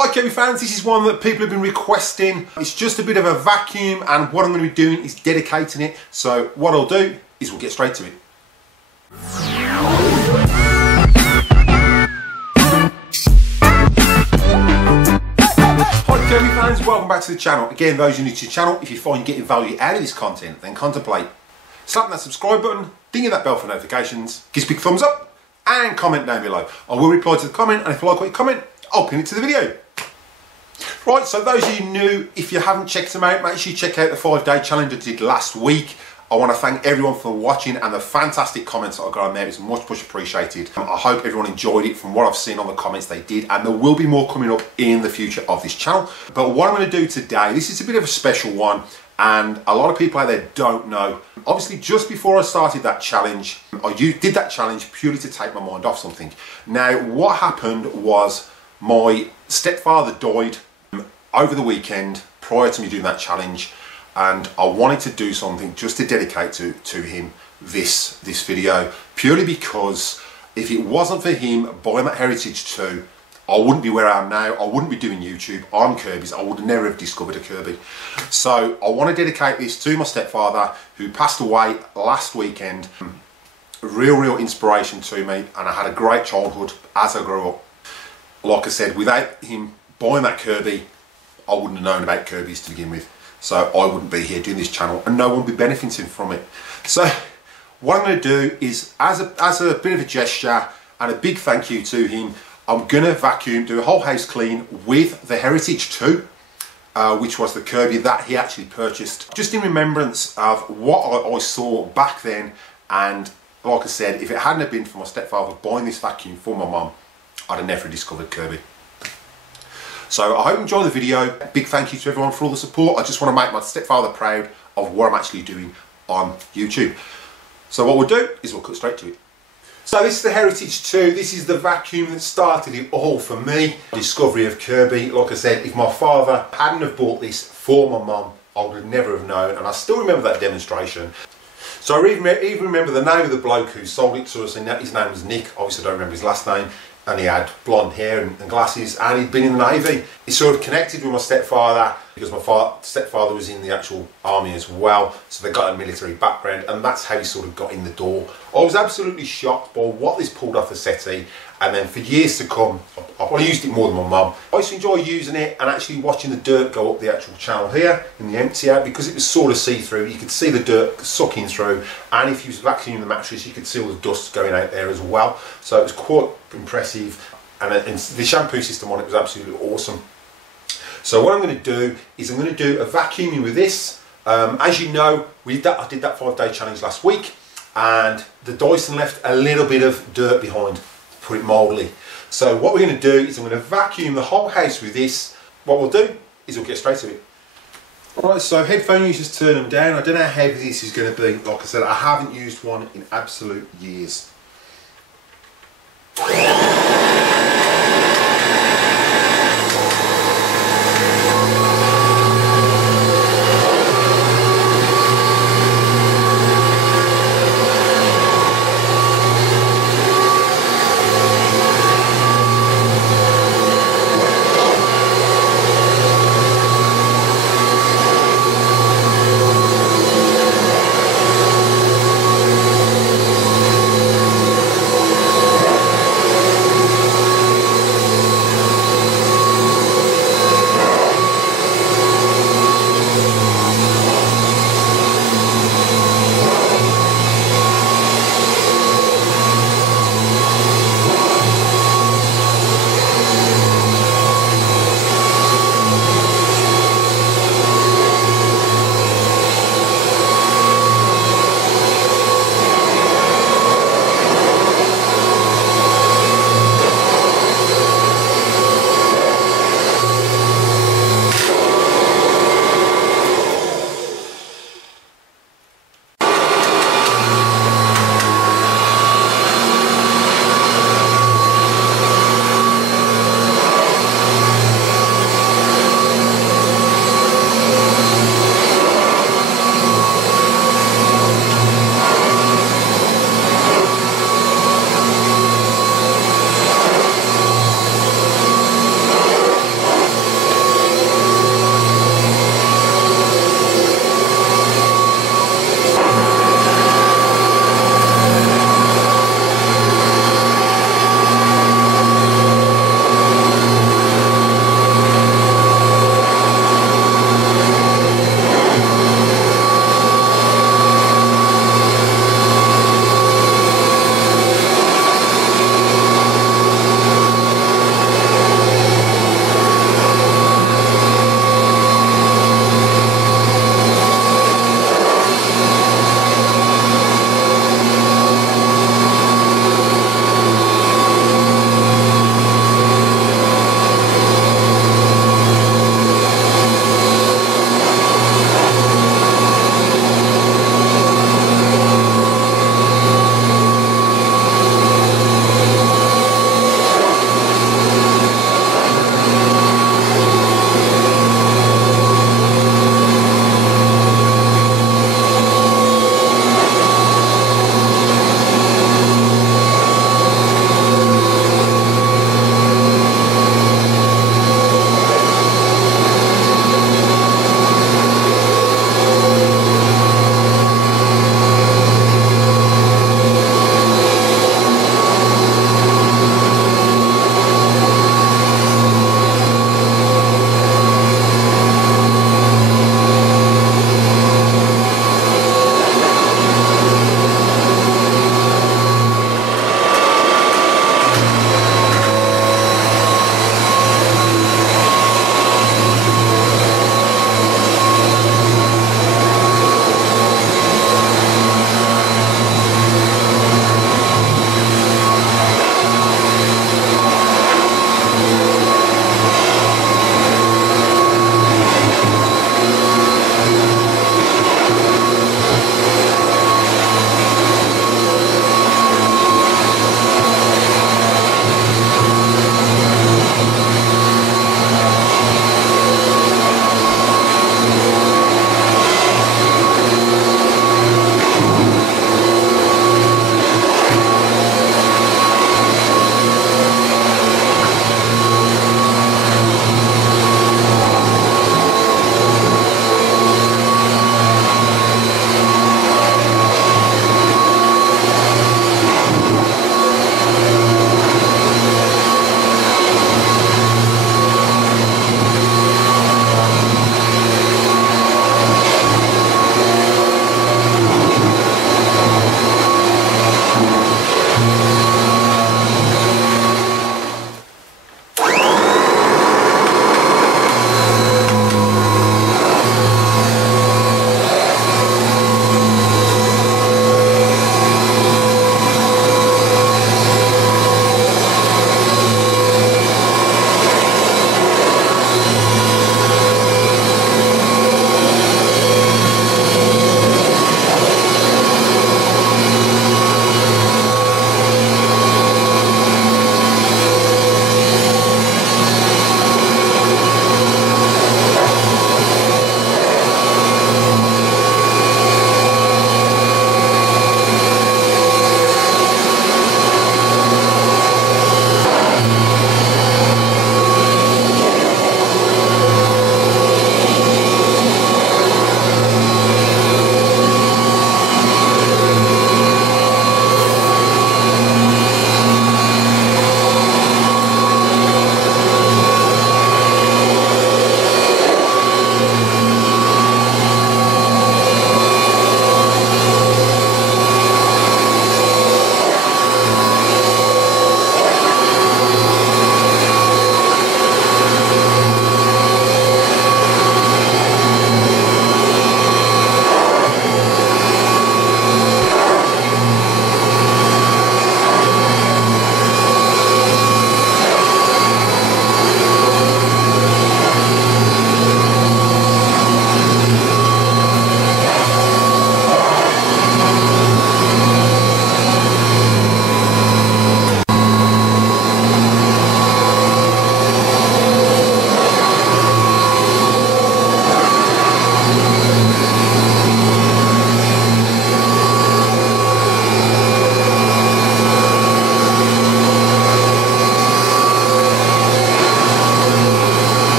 Hi Kirby fans, this is one that people have been requesting. It's just a bit of a vacuum, and what I'm going to be doing is dedicating it. So what I'll do is we'll get straight to it. Hi Kirby fans, welcome back to the channel. Again, those who are new to the channel, if you find you're getting value out of this content, then contemplate slapping that subscribe button, dinging that bell for notifications, give us a big thumbs up, and comment down below. I will reply to the comment, and if you like what you comment, I'll pin it to the video. Right, so those of you new, if you haven't checked them out, make sure you check out the 5-day challenge I did last week. I want to thank everyone for watching and the fantastic comments that I got on there. It's much appreciated. I hope everyone enjoyed it. From what I've seen on the comments, they did, and there will be more coming up in the future of this channel. But what I'm going to do today, this is a bit of a special one, and a lot of people out there don't know. Obviously, just before I started that challenge, I did that challenge purely to take my mind off something. Now, what happened was my stepfather died over the weekend prior to me doing that challenge, and I wanted to do something just to dedicate to him this video, purely because if it wasn't for him buying that Heritage 2, I wouldn't be where I am now. I wouldn't be doing YouTube on Kirby's. I would never have discovered a Kirby. So I want to dedicate this to my stepfather, who passed away last weekend. Real inspiration to me, and I had a great childhood as I grew up. Like I said, without him buying that Kirby, I wouldn't have known about Kirby's to begin with. So I wouldn't be here doing this channel, and no one would be benefiting from it. So what I'm going to do is, as a bit of a gesture and a big thank you to him, I'm going to vacuum, do a whole house clean with the Heritage 2, which was the Kirby that he actually purchased, just in remembrance of what I saw back then. And like I said, if it hadn't have been for my stepfather buying this vacuum for my mum, I'd have never discovered Kirby. So I hope you enjoy the video. Big thank you to everyone for all the support. I just want to make my stepfather proud of what I'm actually doing on YouTube. So what we'll do is we'll cut straight to it. So this is the Heritage 2. This is the vacuum that started it all for me. Discovery of Kirby. Like I said, if my father hadn't have bought this for my mum, I would have never have known. And I still remember that demonstration. So I even remember the name of the bloke who sold it to us, and his name was Nick. Obviously I don't remember his last name. And he had blonde hair and glasses, and he'd been in the Navy. He sort of connected with my stepfather because my stepfather was in the actual army as well, so they got a military background, and that's how he sort of got in the door. I was absolutely shocked by what this pulled off the settee, and then for years to come, I used it more than my mum. I used to enjoy using it and actually watching the dirt go up the actual channel here in the emptier, because it was sort of see-through. You could see the dirt sucking through, and if you was vacuuming the mattress, you could see all the dust going out there as well. So it was quite impressive, and the shampoo system on it was absolutely awesome. So what I'm going to do is I'm going to do a vacuuming with this. As you know, I did that 5-day challenge last week, and the Dyson left a little bit of dirt behind, to put it mildly. So what we're going to do is I'm going to vacuum the whole house with this. What we'll do is we'll get straight to it. Alright, so headphone users, turn them down. I don't know how heavy this is going to be. Like I said, I haven't used one in absolute years.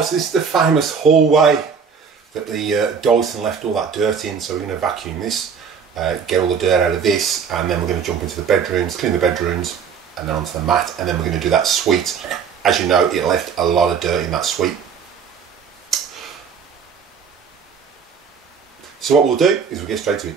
Right, so this is the famous hallway that the Dyson left all that dirt in, so we're going to vacuum this, get all the dirt out of this, and then we're going to jump into the bedrooms, clean the bedrooms, and then onto the mat, and then we're going to do that suite. As you know, it left a lot of dirt in that suite. So what we'll do is we'll get straight to it.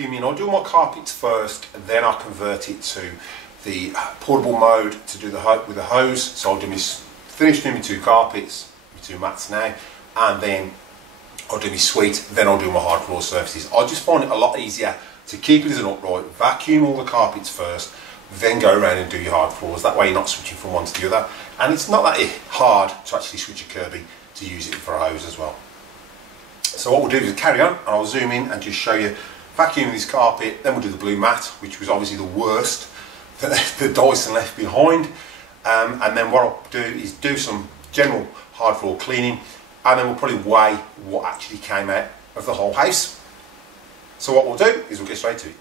vacuuming, I do my carpets first, and then I convert it to the portable mode to do with the hose. So I'll do finish doing my 2 carpets, my 2 mats now, and then I'll do my suite, then I'll do my hard floor surfaces. I just find it a lot easier to keep it as an upright, vacuum all the carpets first, then go around and do your hard floors. That way you're not switching from one to the other, and it's not that hard to actually switch a Kirby to use it for a hose as well. So what we'll do is carry on, and I'll zoom in and just show you vacuuming this carpet. Then we'll do the blue mat, which was obviously the worst that the Dyson left behind, and then what I'll do is do some general hard floor cleaning, and then we'll probably weigh what actually came out of the whole house. So what we'll do is we'll get straight to it.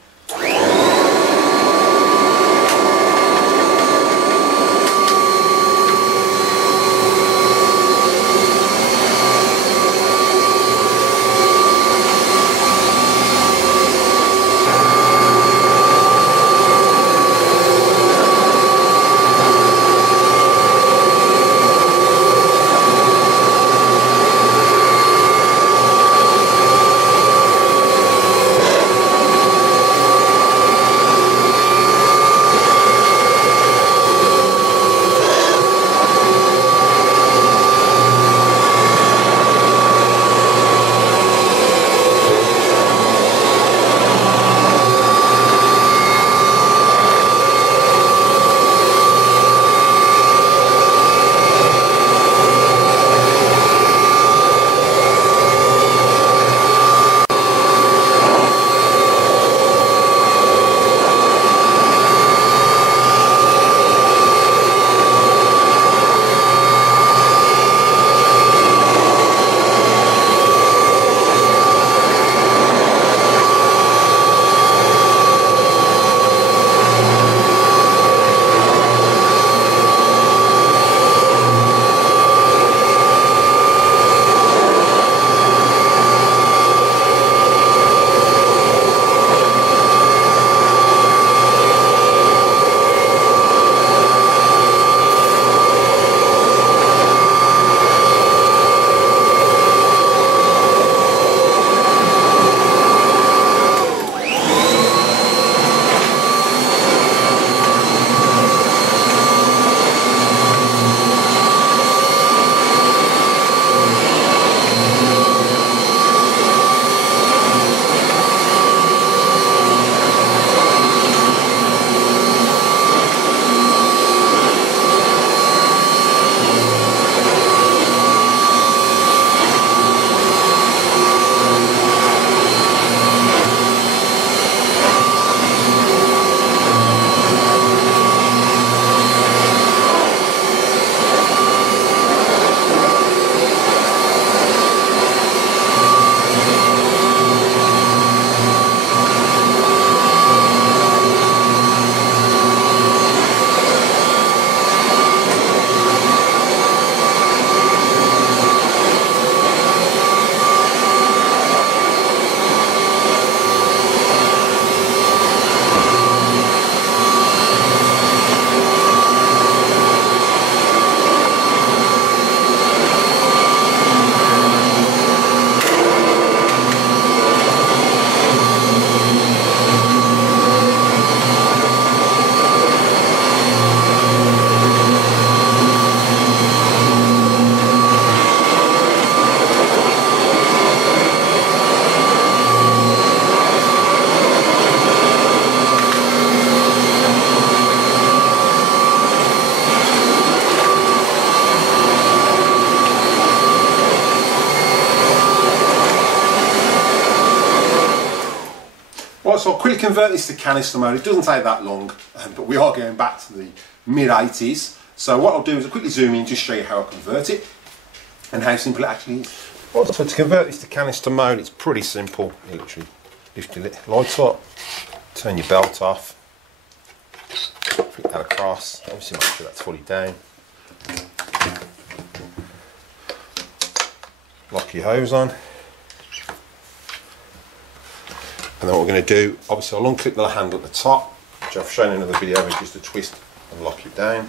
Right, so I'll quickly convert this to canister mode. It doesn't take that long, but we are going back to the mid-80s. So what I'll do is I'll quickly zoom in, just show you how I convert it and how simple it actually is. Right, so to convert this to canister mode, it's pretty simple. You literally lift your lights up, turn your belt off, flick that across, obviously make sure that's fully down. Lock your hose on. And then what we're going to do, obviously I'll unclip the handle at the top, which I've shown in another video, is just a twist and lock it down.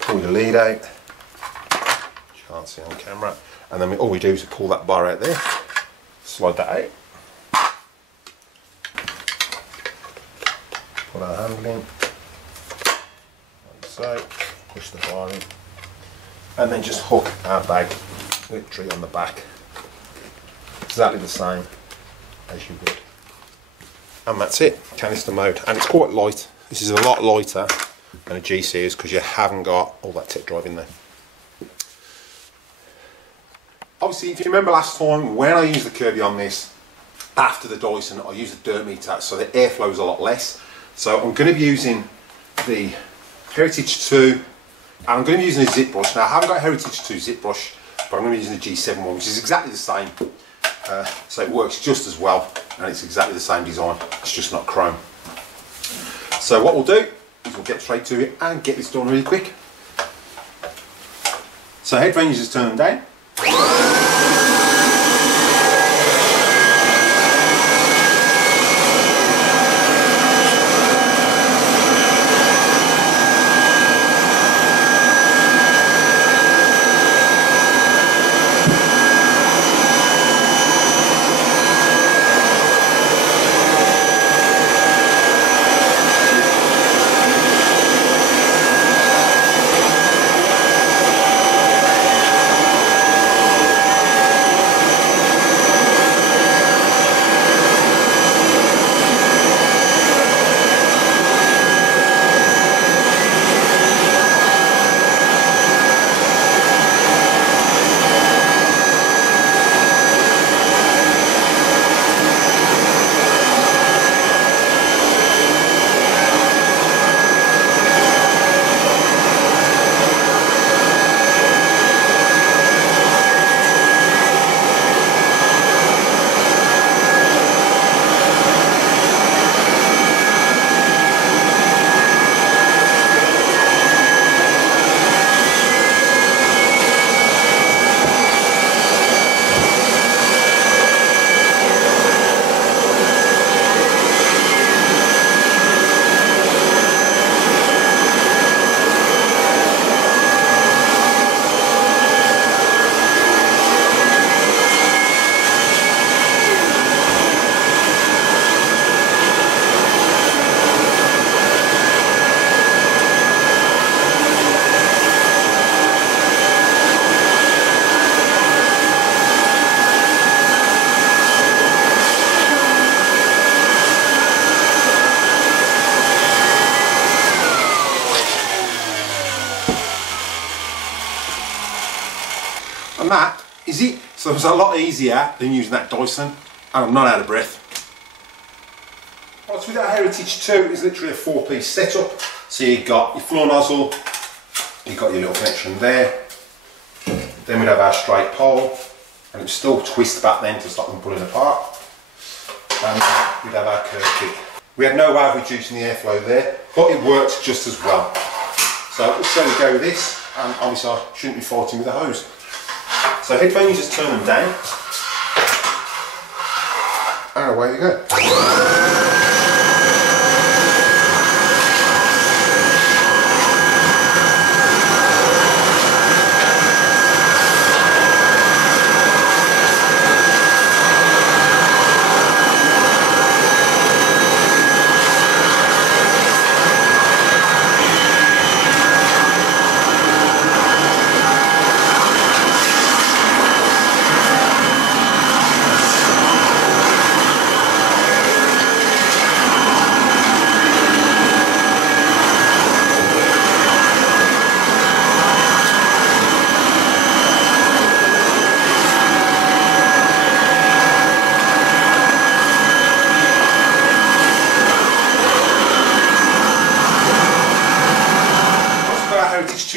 Pull your lead out, which you can't see on camera, and then all we do is pull that bar out there, slide that out, put our handle in, like so, push the bar in, and then just hook our bag literally on the back, exactly the same as you would. And that's it, canister mode, and it's quite light. This is a lot lighter than a G series because you haven't got all that tech drive in there. Obviously, if you remember last time when I used the Kirby on this, after the Dyson, I used the dirt meter, so the airflow is a lot less. So I'm going to be using the Heritage 2, and I'm going to be using a zip brush. Now I haven't got a Heritage 2 zip brush, but I'm going to be using the G7 one, which is exactly the same. So it works just as well, and it's exactly the same design, it's just not chrome. So what we'll do is we'll get straight to it and get this done really quick. So head ranges, just turn them down. And that is it. So it was a lot easier than using that Dyson, and I'm not out of breath. Right, so with that Heritage 2, it's literally a 4-piece setup. So you've got your floor nozzle, you've got your little connection there, then we'd have our straight pole, and it would still twist back then to stop them pulling apart, and we'd have our curve kick. We had no way of reducing the airflow there, but it works just as well. So let's say we go with this, and obviously I shouldn't be fighting with a hose. So headphone, you just turn them down, and away we go.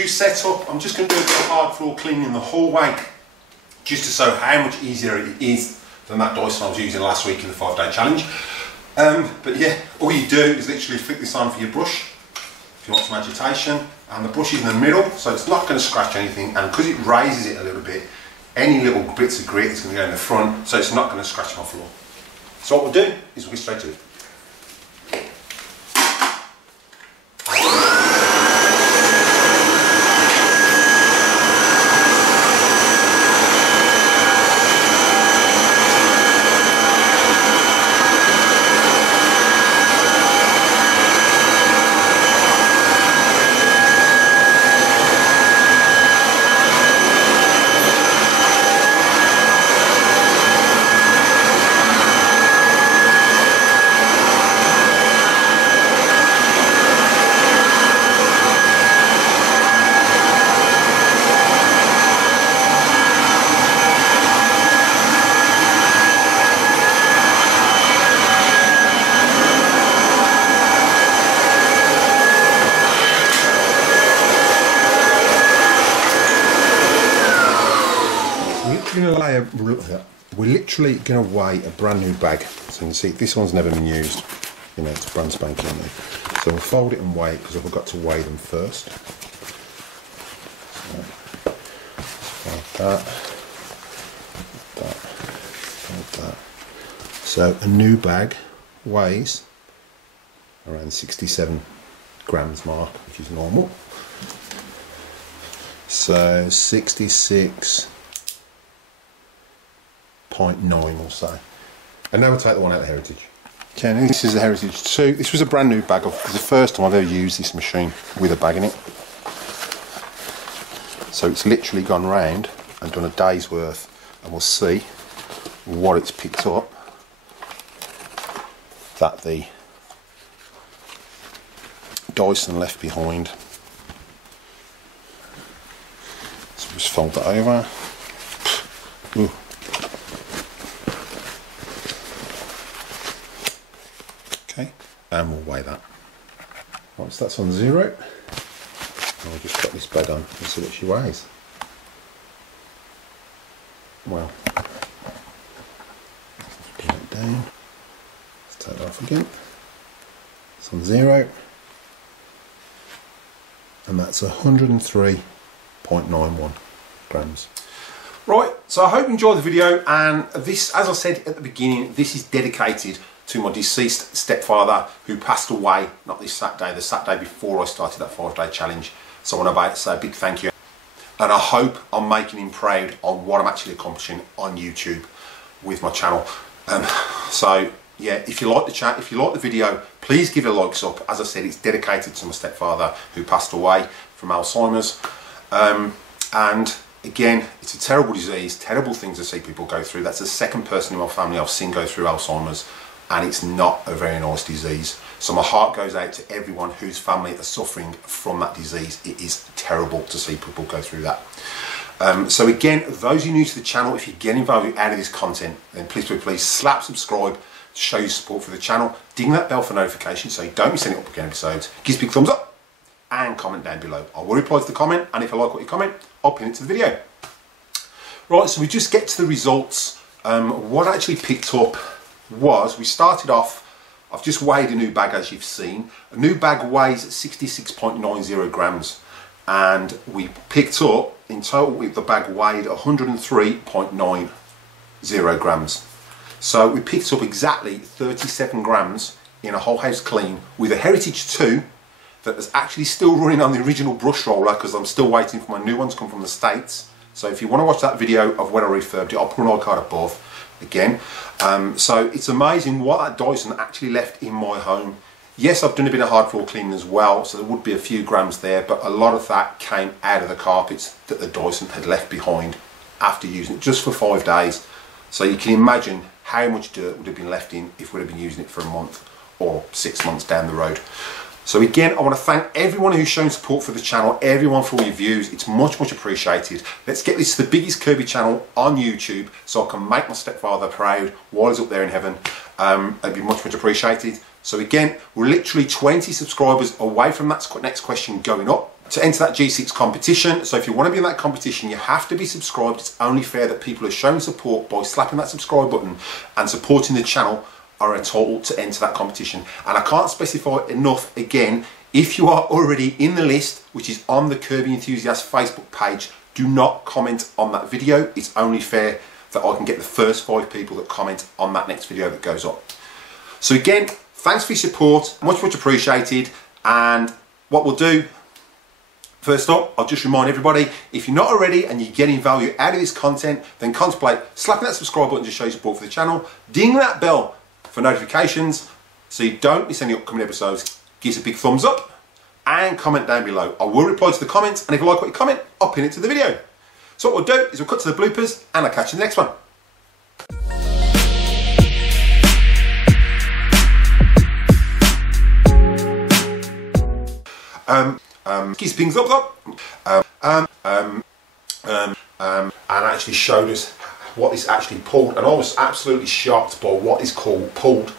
Setup, I'm just going to do a bit of hard floor cleaning in the hallway just to show how much easier it is than that Dyson I was using last week in the 5-day challenge. But yeah, all you do is literally flick this on for your brush if you want some agitation, and the brush is in the middle so it's not going to scratch anything, and because it raises it a little bit, any little bits of grit is going to go in the front so it's not going to scratch my floor. So what we'll do is we'll get straight to it. we're literally going to weigh a brand new bag. So you can see this one's never been used. You know, it's brand spanking new. So we'll fold it and weigh it because I've got to weigh them first. So, that. So a new bag weighs around 67 grams mark, which is normal. So 66.9 we'll say. And now we'll take the one out of the Heritage. Okay, now this is the Heritage 2. This was a brand new bag. It's the first time I've ever used this machine with a bag in it. So it's literally gone round and done a day's worth, and we'll see what it's picked up that the Dyson left behind. So just fold that over. Ooh. Okay, and we'll weigh that. Right, so that's on 0. I'll just put this bag on and see what she weighs. Well, let's put it down. Let's take it off again. It's on 0. And that's 103.91 grams. Right, so I hope you enjoyed the video, and this, as I said at the beginning, this is dedicated to my deceased stepfather who passed away, not this Saturday, the Saturday before I started that 5-day challenge. So I want to say a big thank you, and I hope I'm making him proud on what I'm actually accomplishing on YouTube with my channel. So yeah, if you like the chat, if you like the video, please give it a likes up. As I said, it's dedicated to my stepfather who passed away from Alzheimer's, and again, it's a terrible disease, terrible thing to see people go through. That's the second person in my family I've seen go through Alzheimer's, and it's not a very nice disease. So my heart goes out to everyone whose family are suffering from that disease. It is terrible to see people go through that. So again, those of you new to the channel, if you're getting value out of this content, then please slap subscribe to show your support for the channel. Ding that bell for notifications so you don't miss any upcoming episodes. Give us a big thumbs up and comment down below. I will reply to the comment, and if I like what you comment, I'll pin it to the video. Right, so we just get to the results. What I actually picked up was, we started off, I've just weighed a new bag, as you've seen. A new bag weighs 66.90 grams, and we picked up, in total with the bag weighed 103.90 grams. So we picked up exactly 37 grams in a whole house clean with a Heritage 2 that is actually still running on the original brush roller, because I'm still waiting for my new one to come from the States. So if you want to watch that video of when I refurbed it, I'll put an old card above again. So it's amazing what that Dyson actually left in my home. Yes, I've done a bit of hard floor cleaning as well, so there would be a few grams there, but a lot of that came out of the carpets that the Dyson had left behind after using it just for 5 days. So you can imagine how much dirt would have been left in if we'd have been using it for a month or 6 months down the road. So again, I want to thank everyone who's shown support for the channel, everyone for all your views. It's much, much appreciated. Let's get this to the biggest Kirby channel on YouTube so I can make my stepfather proud while he's up there in heaven. It'd be much, much appreciated. So again, we're literally 20 subscribers away from that next question going up to enter that G6 competition. So if you want to be in that competition, you have to be subscribed. It's only fair that people who are showing support by slapping that subscribe button and supporting the channel are entitled to enter that competition. And I can't specify enough again, if you are already in the list, which is on the Kirby Enthusiast Facebook page, do not comment on that video. It's only fair that I can get the first 5 people that comment on that next video that goes up. So again, thanks for your support, much, much appreciated. And what we'll do, first up, I'll just remind everybody, if you're not already and you're getting value out of this content, then contemplate slapping that subscribe button to show your support for the channel. Ding that bell for notifications so you don't miss any upcoming episodes. Give us a big thumbs up and comment down below. I will reply to the comments, and if you like what you comment, I'll pin it to the video. So what we'll do is we'll cut to the bloopers, and I'll catch you in the next one. Keep things up and actually showed us what this actually pulled, and I was absolutely shocked by what is called pulled